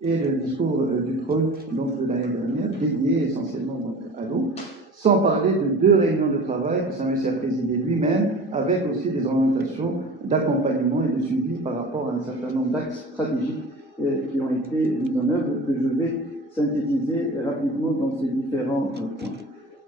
et le discours du trône donc, de l'année dernière, dédié essentiellement donc, à l'eau, sans parler de 2 réunions de travail que Saint-Messie a présidé lui-même, avec aussi des orientations d'accompagnement et de suivi par rapport à un certain nombre d'axes stratégiques qui ont été mis en œuvre, que je vais synthétiser rapidement dans ces différents points.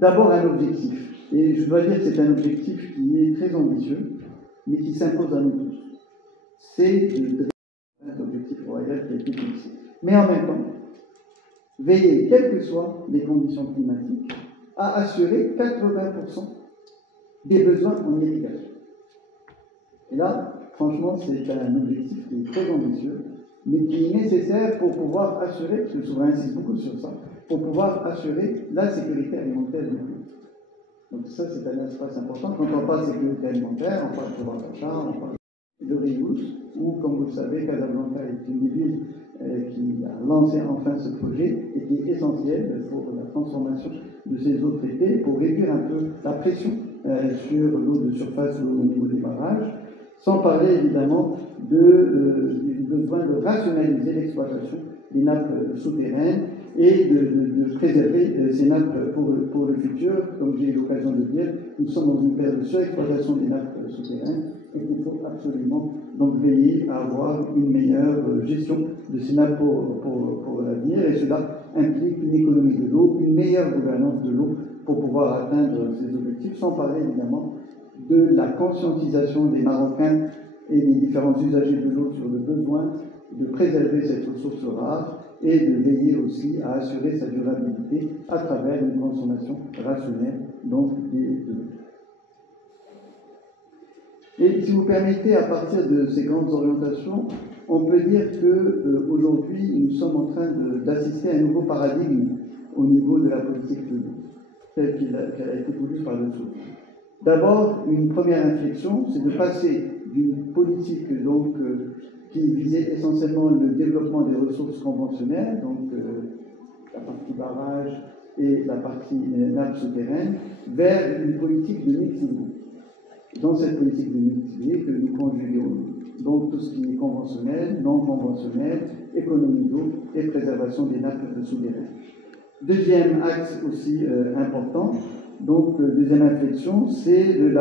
D'abord, un objectif. Et je dois dire que c'est un objectif qui est très ambitieux, mais qui s'impose à nous tous. C'est un objectif royal qui a été fixé. Mais en même temps, veiller, quelles que soient les conditions climatiques, à assurer 80% des besoins en irrigation. Et là, franchement, c'est un objectif qui est très ambitieux, mais qui est nécessaire pour pouvoir assurer, parce que le souverain insiste beaucoup sur ça, pour pouvoir assurer la sécurité alimentaire du pays. Donc ça, c'est un espace important. Quand on parle de sécurité alimentaire, on parle de pouvoir d'achat, on parle de Rious, où, comme vous le savez, Casablanca est une ville qui a lancé enfin ce projet et qui est essentiel pour la transformation de ces eaux traitées, pour réduire un peu la pression sur l'eau de surface au niveau des barrages, sans parler évidemment du besoin de rationaliser l'exploitation des nappes souterraines et de préserver ces nappes pour le futur. Comme j'ai eu l'occasion de dire, nous sommes dans une période de surexploitation des nappes souterraines et qu'il faut absolument donc veiller à avoir une meilleure gestion de ces nappes pour l'avenir, et cela implique une économie de l'eau, une meilleure gouvernance de l'eau pour pouvoir atteindre ces objectifs, sans parler évidemment de la conscientisation des Marocains et des différents usagers de l'eau sur le besoin de préserver cette ressource rare et de veiller aussi à assurer sa durabilité à travers une consommation rationnelle donc de l'eau. Et si vous permettez, à partir de ces grandes orientations, on peut dire qu'aujourd'hui, nous sommes en train d'assister à un nouveau paradigme au niveau de la politique de l'eau, telle qu'elle a été voulue par le souverain. D'abord, une première inflexion, c'est de passer d'une politique donc, qui visait essentiellement le développement des ressources conventionnelles, donc la partie barrage et la partie nappe souterraine, vers une politique de mixité. Dans cette politique de mixité que nous conjuguons donc tout ce qui est conventionnel, non conventionnel, économie d'eau et préservation des nappes souterraines. Deuxième axe aussi important, donc deuxième inflexion, c'est le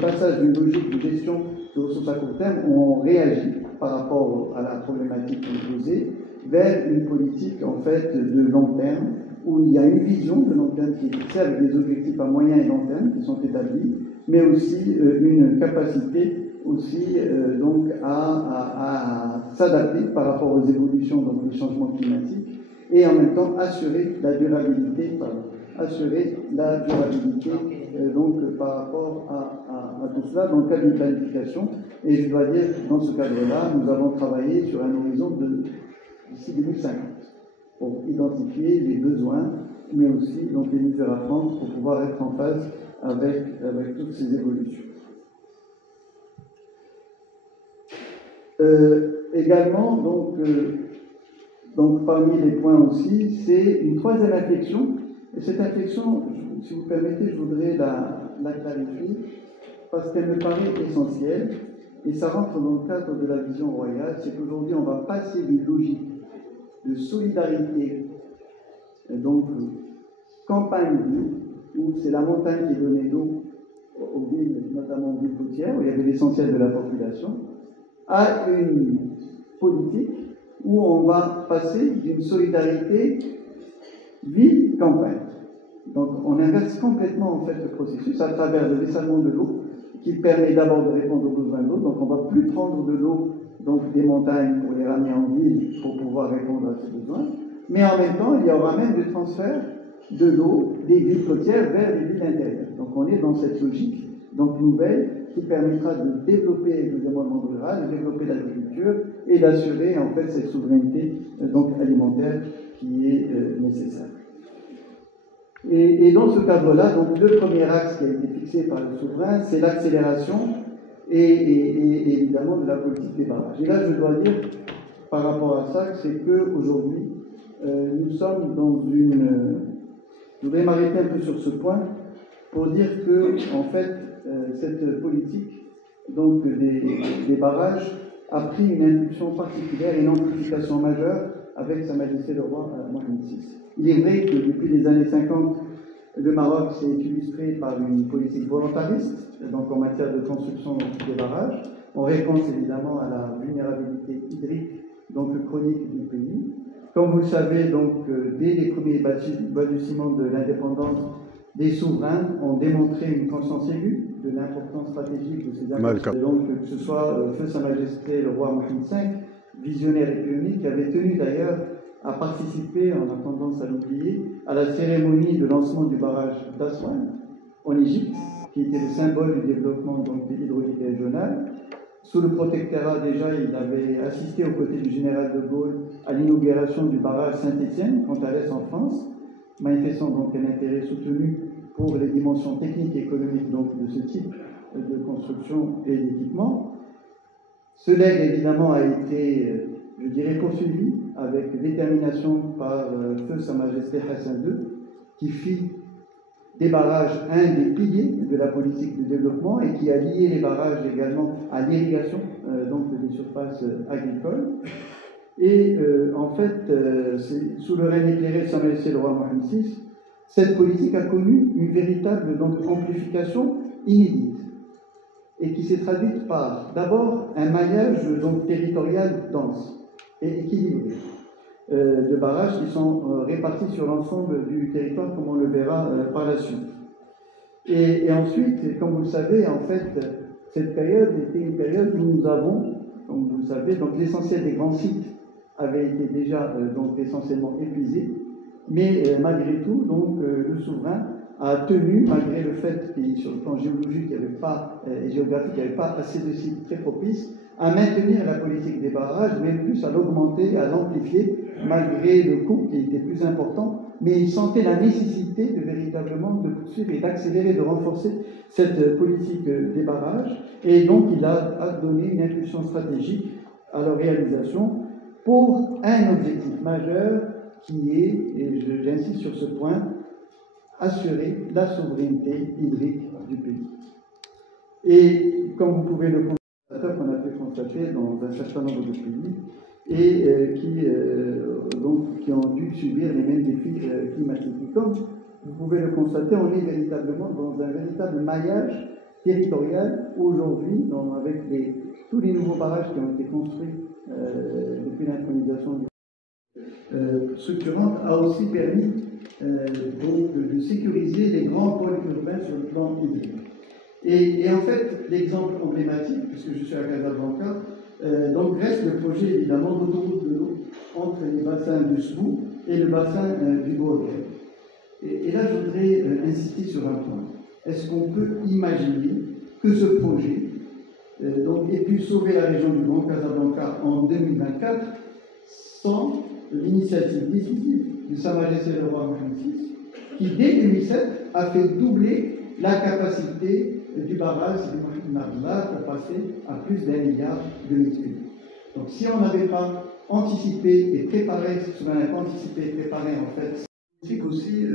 passage d'une logique de gestion de ressources à court terme où on réagit par rapport à la problématique posée vers une politique en fait de long terme où il y a une vision de long terme qui est fixée avec des objectifs à moyen et long terme qui sont établis, mais aussi une capacité aussi donc à s'adapter par rapport aux évolutions donc des changements climatiques et en même temps assurer la durabilité donc par rapport à tout cela dans le cadre d'une planification. Et je dois dire que dans ce cadre-là, nous avons travaillé sur un horizon d'ici 2050 pour identifier les besoins, mais aussi donc les mesures à prendre pour pouvoir être en phase avec toutes ces évolutions. Également, donc parmi les points aussi, c'est une troisième inflexion. Et cette inflexion, si vous permettez, je voudrais la clarifier parce qu'elle me paraît essentielle et ça rentre dans le cadre de la vision royale. C'est qu'aujourd'hui, on va passer d'une logique de solidarité, donc campagne-ville, où c'est la montagne qui donnait l'eau aux villes, notamment aux villes côtières, où il y avait l'essentiel de la population, à une politique où on va passer d'une solidarité ville-campagne. Donc on inverse complètement en fait le processus à travers le dessalement de l'eau qui permet d'abord de répondre aux besoins de l'eau. Donc on ne va plus prendre de l'eau donc des montagnes pour les ramener en ville pour pouvoir répondre à ces besoins, mais en même temps il y aura même des transferts de l'eau des villes côtières vers les villes intérieures. Donc on est dans cette logique donc nouvelle qui permettra de développer le développement rural, de développer l'agriculture et d'assurer en fait cette souveraineté donc alimentaire qui est nécessaire. Et dans ce cadre-là, donc le premier axe qui a été fixé par le souverain, c'est l'accélération et évidemment de la politique des barrages. Et là, je dois dire par rapport à ça, c'est qu'aujourd'hui, nous sommes dans une... Je voudrais m'arrêter un peu sur ce point pour dire que, en fait, cette politique donc, des barrages a pris une impulsion particulière et une amplification majeure à avec Sa Majesté le roi Mohamed VI. Il est vrai que depuis les années 50, le Maroc s'est illustré par une politique volontariste, donc en matière de construction des barrages, en réponse évidemment à la vulnérabilité hydrique donc chronique du pays. Comme vous le savez, donc, dès les premiers balbutiements de l'indépendance, les souverains ont démontré une conscience aiguë de l'importance stratégique de ces accords. Donc, que ce soit Feu Sa Majesté le roi Mohamed V, visionnaire et pionnier, qui avait tenu d'ailleurs à participer, on a tendance à l'oublier, à la cérémonie de lancement du barrage d'Aswan en Égypte, qui était le symbole du développement donc, de l'hydraulique régionale. Sous le protectorat, déjà, il avait assisté aux côtés du général de Gaulle à l'inauguration du barrage Saint-Étienne, quant à l'Est en France, manifestant donc un intérêt soutenu pour les dimensions techniques et économiques donc, de ce type de construction et d'équipement. Ce legs, évidemment, a été, je dirais, poursuivi avec détermination par Feu Sa Majesté Hassan II, qui fit des barrages un des piliers de la politique de développement et qui a lié les barrages également à l'irrigation donc des surfaces agricoles. Et en fait, sous le règne éclairé de Sa Majesté le roi Mohamed VI, cette politique a connu une véritable donc, amplification inédite et qui s'est traduite par d'abord un maillage donc, territorial dense et équilibré de barrages qui sont répartis sur l'ensemble du territoire, comme on le verra par la suite. Et ensuite, comme vous le savez, en fait, cette période était une période où nous avons, comme vous le savez, donc l'essentiel des grands sites avait été déjà donc essentiellement épuisé, mais malgré tout, donc le souverain a tenu, malgré le fait que sur le plan géologique et géographique, il n'y avait pas assez de sites très propices, à maintenir la politique des barrages, mais plus à l'augmenter, à l'amplifier, malgré le coût qui était plus important, mais il sentait la nécessité de véritablement de poursuivre et d'accélérer, de renforcer cette politique des barrages, et donc il a donné une impulsion stratégique à leur réalisation pour un objectif majeur qui est, et j'insiste sur ce point, assurer la souveraineté hydrique du pays. Et comme vous pouvez le constater, qu'on a pu constater dans un certain nombre de pays, et qui ont dû subir les mêmes défis climatiques. Et comme vous pouvez le constater, on est véritablement dans un véritable maillage territorial aujourd'hui, avec tous les nouveaux barrages qui ont été construits depuis l'intronisation structurante, a aussi permis donc, de sécuriser les grands pôles urbains sur le plan hydrique. Et en fait, l'exemple emblématique, puisque je suis à Casablanca, donc reste le projet évidemment d'autoroute de l'eau entre les bassins du Sbou et le bassin du Bourget. Et là, je voudrais insister sur un point. Est-ce qu'on peut imaginer que ce projet donc, ait pu sauver la région du Grand Casablanca en 2024 sans l'initiative décisive de Sa Majesté le roi Mohamed VI, qui dès 2007 a fait doubler la capacité du barrage du Mohamed Marla pour passer à plus d'1 milliard de mètres cubes. Donc si on n'avait pas anticipé et préparé, si on n'avait pas anticipé et préparé en fait, c'est aussi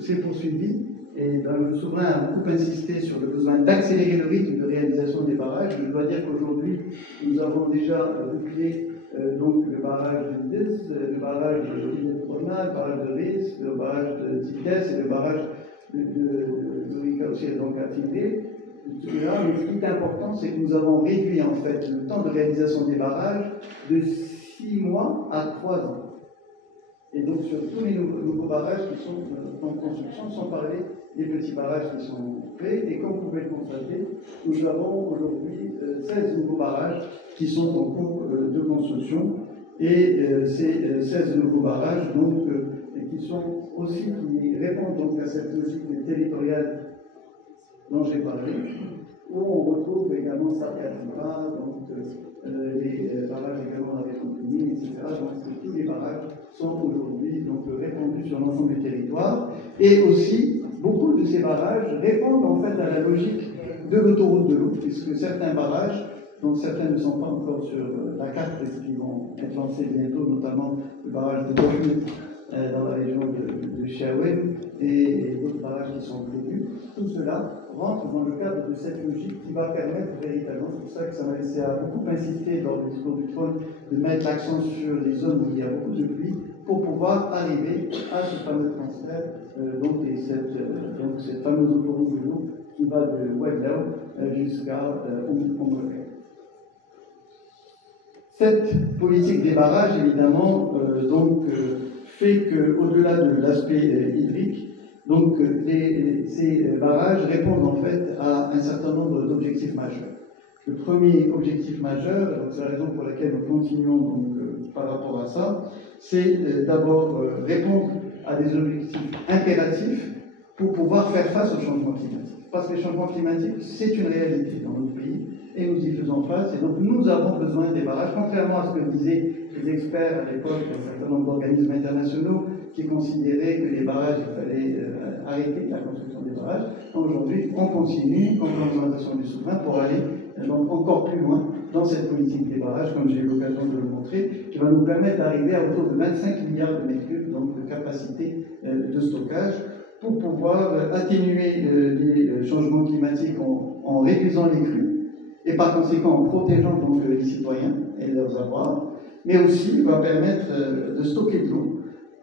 s'est poursuivi et le souverain a beaucoup insisté sur le besoin d'accélérer le rythme de réalisation des barrages. Je dois dire qu'aujourd'hui, nous avons déjà bouclé donc le barrage de Diz, le barrage de Corona, le barrage de Riz, le barrage de Tites et le barrage de Rika aussi, donc à Tindé. Mais ce qui est important, c'est que nous avons réduit en fait le temps de réalisation des barrages de 6 mois à 3 ans. Et donc sur tous les nouveaux barrages qui sont en construction, sans parler des petits barrages qui sont faits. Et comme vous pouvez le constater, nous avons aujourd'hui 16 nouveaux barrages qui sont en cours de construction. Et ces 16 nouveaux barrages donc, qui sont aussi, qui répondent donc à cette logique territoriale dont j'ai parlé, où on retrouve également Sarkatipa, donc les barrages également dans les communes, etc. Donc tous les barrages sont aujourd'hui donc répandus sur l'ensemble du territoire. Et aussi, beaucoup de ces barrages répondent en fait à la logique de l'autoroute de l'eau, puisque certains barrages, dont certains ne sont pas encore sur la carte, parce qu'ils vont être lancés bientôt, notamment le barrage de Dortmund dans la région de Chiawen et d'autres barrages qui sont prévus. Tout cela rentre dans le cadre de cette logique qui va permettre véritablement, c'est pour ça que Saint-Maëlys a beaucoup insisté dans le discours du trône, de mettre l'accent sur les zones où il y a beaucoup de pluie pour pouvoir arriver à ce fameux transfert donc cette fameuse autoroute de l'eau qui va de Ouaddaou jusqu'à Oumoué. Cette politique des barrages, évidemment, fait qu'au-delà de l'aspect hydrique, donc, ces barrages répondent en fait à un certain nombre d'objectifs majeurs. Le premier objectif majeur, c'est la raison pour laquelle nous continuons donc, par rapport à ça, c'est d'abord répondre à des objectifs impératifs pour pouvoir faire face au changement climatique. Parce que le changement climatique, c'est une réalité dans notre pays et nous y faisons face. Et donc nous avons besoin des barrages, contrairement à ce que disaient les experts à l'époque, un certain nombre d'organismes internationaux qui considéraient que les barrages, il fallait arrêter la construction des barrages. Aujourd'hui, on continue, comme l'orientation du souverain, pour aller donc, encore plus loin dans cette politique des barrages, comme j'ai eu l'occasion de le montrer, qui va nous permettre d'arriver à autour de 25 milliards de mètres cubes donc, de capacité de stockage pour pouvoir atténuer les changements climatiques en réduisant les crues et par conséquent en protégeant donc, les citoyens et leurs avoirs, mais aussi va permettre de stocker de l'eau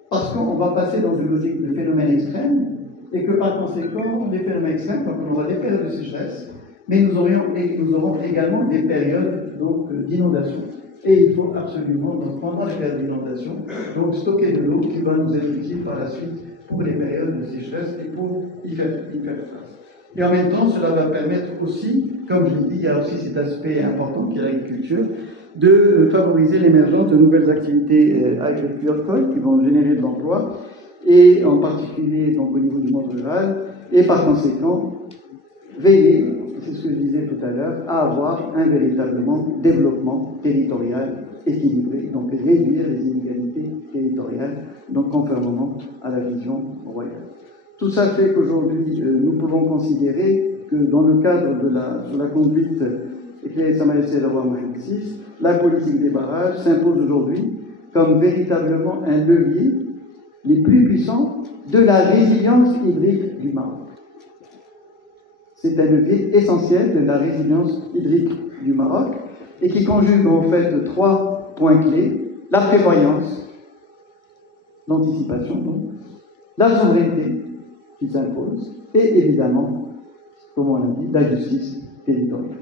parce qu'on va passer dans une logique de phénomènes extrêmes et que par conséquent, les phénomènes extrêmes, donc on aura des périodes de sécheresse, mais nous aurons également des périodes d'inondation. Et il faut absolument, donc, pendant les périodes d'inondation, donc stocker de l'eau qui va nous être utile par la suite pour les périodes de sécheresse et pour y faire face. Et en même temps, cela va permettre aussi, comme je l'ai dit, il y a aussi cet aspect important qui est l'agriculture, de favoriser l'émergence de nouvelles activités agricoles qui vont générer de l'emploi, et en particulier donc, au niveau du monde rural, et par conséquent, veiller, c'est ce que je disais tout à l'heure, à avoir un véritablement développement territorial équilibré, donc réduire les inégalités territoriales, donc conformément à la vision royale. Tout ça fait qu'aujourd'hui, nous pouvons considérer que dans le cadre de la conduite éclairée Sa Majesté le Roi Mohamed VI, la politique des barrages s'impose aujourd'hui comme véritablement un levier les plus puissants de la résilience hydrique du Maroc. C'est un levier essentiel de la résilience hydrique du Maroc et qui conjugue en fait trois points clés: la prévoyance, l'anticipation, la souveraineté qui s'impose et évidemment, comme on l'a dit, la justice territoriale.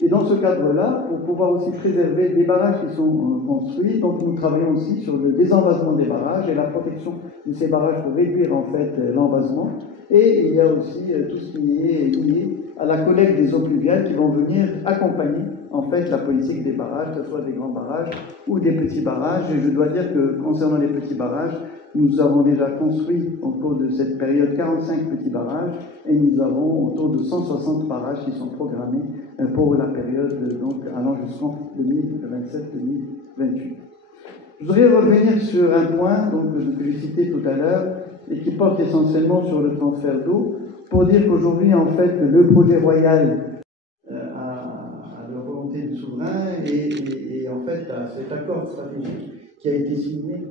Et dans ce cadre-là, pour pouvoir aussi préserver les barrages qui sont construits, donc nous travaillons aussi sur le désenvasement des barrages et la protection de ces barrages pour réduire en fait l'envasement. Et il y a aussi tout ce qui est lié à la collecte des eaux pluviales qui vont venir accompagner en fait la politique des barrages, que ce soit des grands barrages ou des petits barrages. Et je dois dire que concernant les petits barrages, nous avons déjà construit au cours de cette période 45 petits barrages et nous avons autour de 160 barrages qui sont programmés pour la période donc allant jusqu'en 2027-2028. Je voudrais revenir sur un point donc, que j'ai cité tout à l'heure et qui porte essentiellement sur le transfert d'eau pour dire qu'aujourd'hui en fait le projet royal a la volonté du souverain et en fait à cet accord stratégique qui a été signé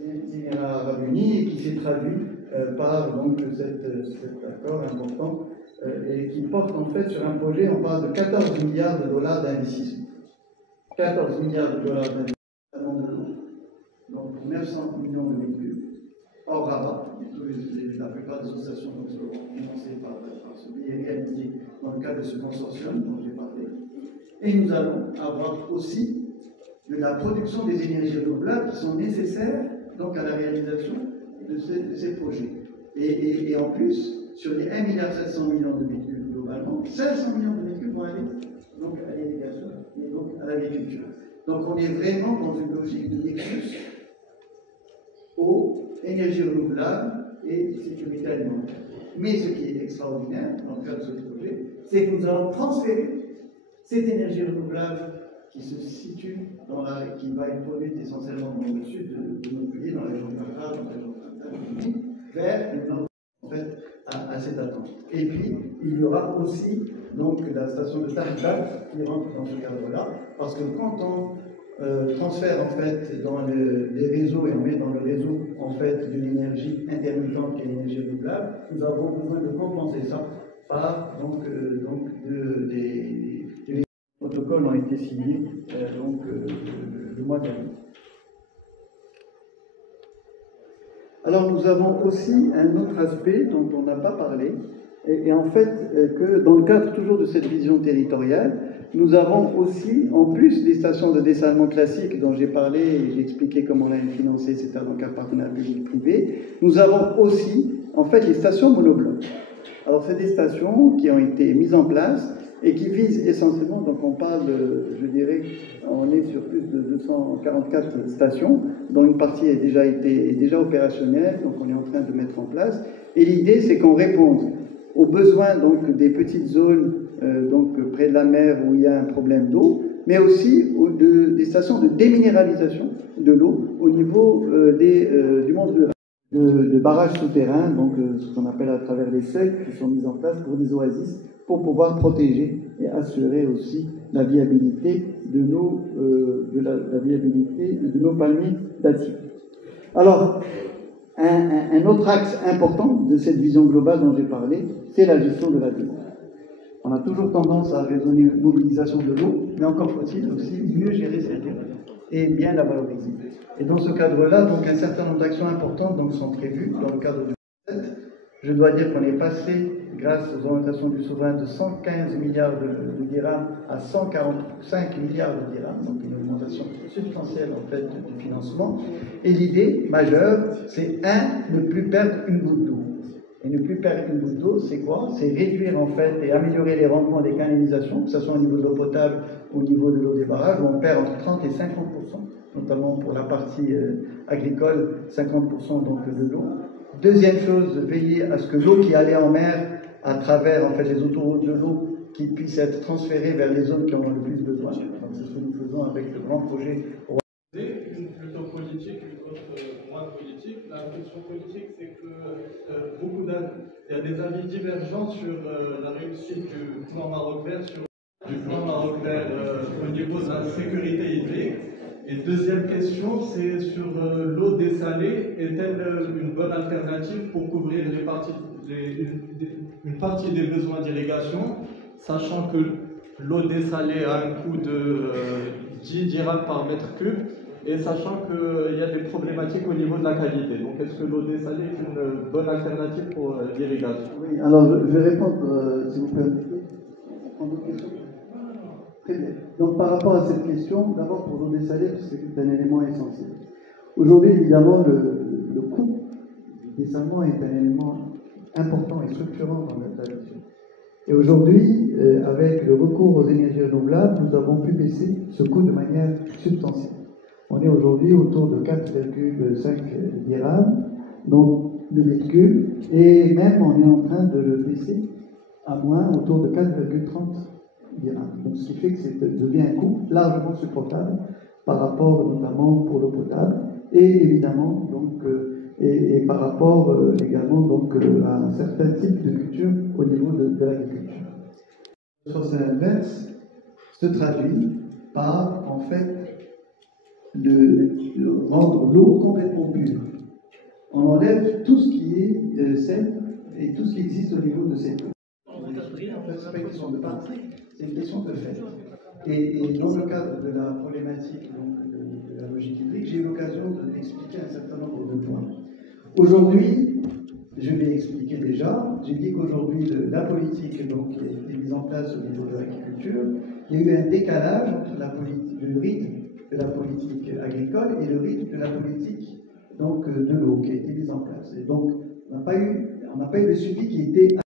les Émirats Arabes Unis et qui s'est traduit par donc, cet accord important et qui porte en fait sur un projet, on parle de 14 milliards de dollars d'investissement. 14 milliards de dollars d'investissement, donc 900 millions de mètres cubes, hors rabat. La plupart des associations seront financées par ce billet réalisé dans le cadre de ce consortium dont j'ai parlé. Et nous allons avoir aussi de la production des énergies renouvelables qui sont nécessaires donc, à la réalisation de ces projets. Et en plus, sur les 1,7 milliard de mètres cubes globalement, 500 millions de mètres cubes vont aller donc, à l'irrigation et donc à l'agriculture. Donc on est vraiment dans une logique de nexus eau, énergie renouvelable et sécurité alimentaire. Mais ce qui est extraordinaire dans le cadre de ce projet, c'est que nous allons transférer cette énergie renouvelable qui se situe qui va être produite essentiellement dans le sud de notre pays, dans la région de Dakar, dans la région de vers le nord, en fait, à cette attente. Et puis, il y aura aussi donc, la station de Tahrir qui rentre dans ce cadre-là, parce que quand on transfère en fait dans les réseaux et on met dans le réseau en fait de l'énergie intermittente qui est l'énergie renouvelable, nous avons besoin de compenser ça par des protocoles ont été signés le mois dernier. Alors nous avons aussi un autre aspect dont on n'a pas parlé, et en fait que dans le cadre toujours de cette vision territoriale, nous avons aussi, en plus des stations de dessalement classiques dont j'ai parlé et j'ai expliqué comment on l'a financé, c'est donc un partenariat public-privé, nous avons aussi en fait les stations monoblocs. Alors c'est des stations qui ont été mises en place et qui visent essentiellement, donc on parle, je dirais, on est sur plus de 244 stations, dont une partie est déjà opérationnelle, donc on est en train de mettre en place. Et l'idée, c'est qu'on réponde aux besoins donc des petites zones près de la mer où il y a un problème d'eau, mais aussi des stations de déminéralisation de l'eau au niveau du monde rural. De barrages souterrains, donc ce qu'on appelle à travers les seuils, qui sont mis en place pour des oasis, pour pouvoir protéger et assurer aussi la viabilité de nos palmiers dattiers. Alors, un autre axe important de cette vision globale dont j'ai parlé, c'est la gestion de la demande. On a toujours tendance à raisonner mobilisation de l'eau, mais encore faut-il aussi mieux gérer cette eau et bien la valoriser. Et dans ce cadre-là, donc un certain nombre d'actions importantes sont prévues dans le cadre du budget. Je dois dire qu'on est passé, grâce aux orientations du souverain, de 115 milliards de dirhams à 145 milliards de dirhams, donc une augmentation substantielle en fait du financement. Et l'idée majeure, c'est ne plus perdre une goutte d'eau. Et ne plus perdre une goutte d'eau, c'est quoi? C'est réduire en fait et améliorer les rendements des canalisations, que ce soit au niveau de l'eau potable ou au niveau de l'eau des barrages, où on perd entre 30 et 50%, notamment pour la partie agricole, 50% donc de l'eau. Deuxième chose, veiller à ce que l'eau qui allait en mer, à travers en fait les autoroutes de l'eau, qui puisse être transférée vers les zones qui en ont le plus besoin. Donc c'est ce que nous faisons avec le grand projet. Une plutôt politique, une autre moins politique. La question politique, c'est que il y a des avis divergents sur la réussite du plan Maroc Vert, au niveau de la sécurité hydrique. Et deuxième question, c'est sur l'eau dessalée. Est-elle une bonne alternative pour couvrir une partie des besoins d'irrigation, sachant que l'eau dessalée a un coût de 10 dirhams par mètre cube, et sachant qu'il y a des problématiques au niveau de la qualité. Donc, est-ce que l'eau dessalée est une bonne alternative pour l'irrigation? Oui, alors je vais répondre, si vous permettez. D'autres questions? Très bien. Donc, par rapport à cette question, d'abord pour l'eau dessalée, c'est un élément essentiel. Aujourd'hui, évidemment, le coût du dessalement est un élément important et structurant dans notre tradition. Et aujourd'hui, avec le recours aux énergies renouvelables, nous avons pu baisser ce coût de manière substantielle. On est aujourd'hui autour de 4,5 dirhams, donc le mètre cube, et même on est en train de le baisser à moins, autour de 4,30 dirhams. Donc ce qui fait que ça devient un coût largement supportable par rapport notamment pour l'eau potable, et évidemment et par rapport également à un certain type de culture au niveau de l'agriculture. Le sens inverse se traduit par en fait de rendre l'eau complètement pure. On enlève tout ce qui est sel et tout ce qui existe au niveau de cette eau. En fait, ce n'est pas une question de part, c'est une question de fait. Et dans le cadre de la problématique de la logique hydrique, j'ai eu l'occasion d'expliquer un certain nombre de points. Aujourd'hui, je l'ai expliqué déjà, j'ai dit qu'aujourd'hui, la politique qui a été mise en place au niveau de l'agriculture, il y a eu un décalage entre le rythme de la politique agricole et le rythme de la politique de l'eau qui a été mise en place. Et donc, on n'a pas eu le suivi qui était